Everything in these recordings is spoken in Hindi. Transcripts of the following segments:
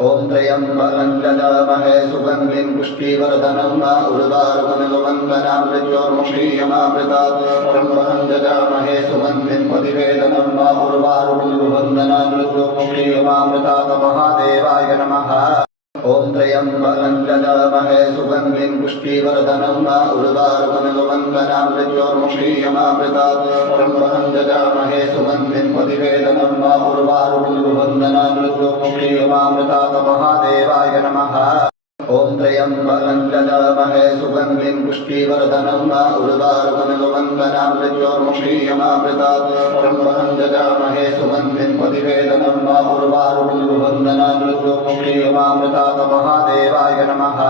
ओम त्र्यंबकं यजामहे सुगंधिं पुष्टिवर्धनं उर्वारुकमिवन्दनां मृत्योर्मुक्षीयमामृतात् त्र्यंबकं यजामहे सुगंधिं प्रतिवेदनं उर्वारुकमिवन्दनां मृत्योर्मुक्षीयमामृतात् महादेवाय नमः। ओम त्र्यंबकं यजामहे सुगंधिं पुष्टिवर्धनं उर्वारुकमिवन्दनां मृत्योर्मुक्षीयमामृतात् त्र्यंबकं यजामहे सुगंधिं प्रतिवेदनं उर्वारुकमिवन्दनां मृत्योर्मुक्षीयमामृतात् महादेवाय नमः। ओम त्र्यंबकं यजामहे सुगंधिं पुष्टिवर्धनं उर्वारुकमिवन्दनां मृत्योर्मुक्षीयमामृतात् त्र्यंबकं यजामहे सुगंधिं प्रतिवेदनं उर्वारुकमिवन्दनां मृत्योर्मुक्षीयमामृतात् महादेवाय नमः।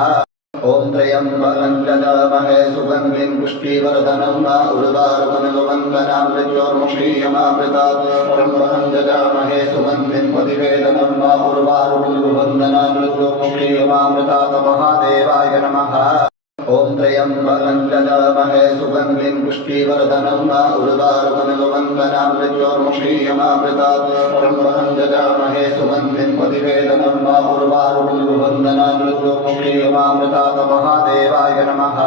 ओम त्र्यंबकं यजामहे सुगंधिं पुष्टिवर्धनं उर्वारुकमिवन्दनां मृत्योर्मुक्षीयमामृतात् त्र्यंबकं यजामहे सुगंधिं प्रतिवेदनं उर्वारुकमिवन्दनां मृत्योर्मुक्षीयमामृतात् महादेवाय नमः। ओम त्र्यंबकं यजामहे सुगंधिं पुष्टिवर्धनं उर्वारुकमिवन्दनां मृत्योर्मुक्षीयमामृतात् त्र्यंबकं यजामहे सुगंधिं प्रतिवेदनं उर्वारुकमिवन्दनां मृत्योर्मुक्षीयमामृतात् महादेवाय नमः।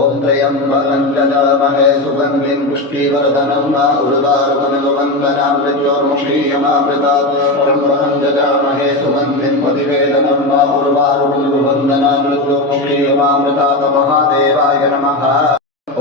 ओम त्र्यंबकं यजामहे सुगंधिं पुष्टिवर्धनं उर्वारुकमिवन्दनां मृत्योर्मुक्षीयमामृतात् त्र्यंबकं यजामहे सुगंधिं प्रतिवेदनं उर्वारुकमिवन्दनां मृत्योर्मुक्षीयमामृतात् महादेवाय नमः।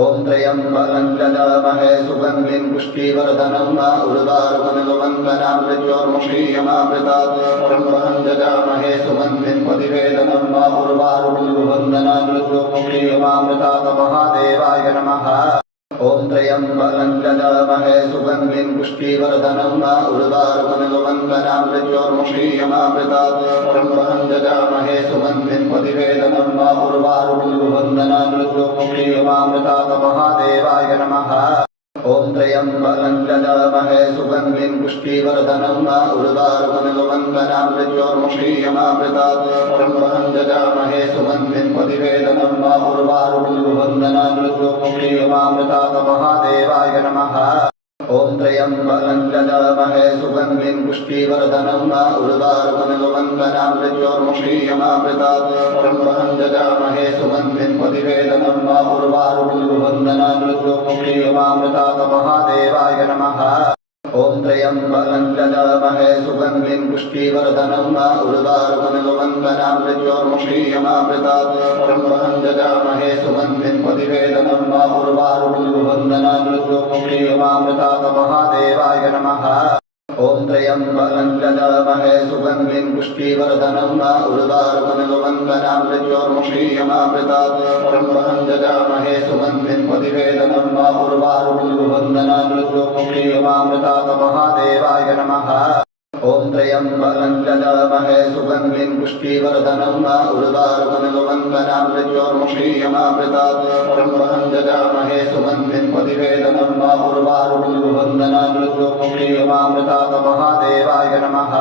ओम त्र्यंबकं यजामहे सुगंधिं पुष्टिवर्धनं उर्वारुकमिवन्दनां मृत्योर्मुक्षीयमामृतात् त्र्यंबकं यजामहे सुगंधिं प्रतिवेदनं उर्वारुकमिवन्दनां मृत्योर्मुक्षीयमामृतात् महादेवाय नमः। ओम त्र्यंबकं यजामहे सुगंधिं पुष्टिवर्धनं उर्वारुकमिवन्दनां मृत्योर्मुक्षीयमामृतात् त्र्यंबकं यजामहे सुगंधिं प्रतिवेदनं उर्वारुकमिवन्दनां मृत्योर्मुक्षीयमामृतात् महादेवाय नमः। ओम त्र्यंबकं यजामहे सुगंधिं पुष्टिवर्धनं उर्वारुकमिवन्दनां मृत्योर्मुक्षीयमामृतात् त्र्यंबकं यजामहे सुगंधिं प्रतिवेदनं उर्वारुकमिवन्दनां मृत्योर्मुक्षीयमामृतात् महादेवाय नमः। ओम त्र्यंबकं यजामहे सुगंधिं पुष्टिवर्धनं उर्वारुकमिवन्दनां मृत्योर्मुक्षीयमामृतात् त्र्यंबकं यजामहे सुगंधिं प्रतिवेदनं उर्वारुकमिवन्दनां मृत्योर्मुक्षीयमामृतात् महादेवाय नमः। ओम त्र्यंबकं यजामहे सुगंधिं पुष्टिवर्धनं उर्वारुकमिवन्दनां मृत्योर्मुक्षीयमामृतात् त्र्यंबकं यजामहे सुगंधिं प्रतिवेदनं उर्वारुकमिवन्दनां मृत्योर्मुक्षीयमामृतात् महादेवाय नमः। ओम त्र्यंबकं यजामहे सुगंधिं पुष्टिवर्धनं उर्वारुकमिवन्दनां मृत्योर्मुक्षीयमामृतात् त्र्यंबकं यजामहे सुगंधिं प्रतिवेदनं उर्वारुकमिवन्दनां मृत्योर्मुक्षीयमामृतात् महादेवाय नमः। ओम त्र्यंबकं यजामहे सुगंधिं पुष्टिवर्धनं उर्वारुकमिवन्दनां मृत्योर्मुक्षीयमामृतात् त्र्यंबकं यजामहे सुगंधिं प्रतिवेदनं उर्वारुकमिवन्दनां मृत्योर्मुक्षीयमामृतात् महादेवाय नमः।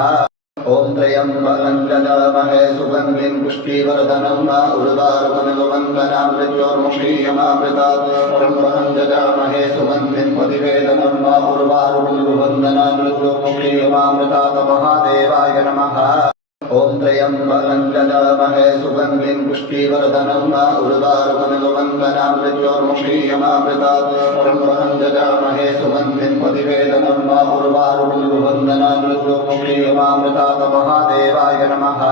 ओम त्र्यंबकं यजामहे सुगंधिं पुष्टिवर्धनं उर्वारुकमिवन्दनां मृत्योर्मुक्षीयमामृतात् त्र्यंबकं यजामहे सुगंधिं प्रतिवेदनं उर्वारुकमिवन्दनां मृत्योर्मुक्षीयमामृतात् महादेवाय नमः। ओम त्र्यंबकं यजामहे सुगंधिं पुष्टिवर्धनं उर्वारुकमिवन्दनां मृत्योर्मुक्षीयमामृतात् त्र्यंबकं यजामहे सुगंधिं प्रतिवेदनं उर्वारुकमिवन्दनां मृत्योर्मुक्षीयमामृतात् महादेवाय नमः।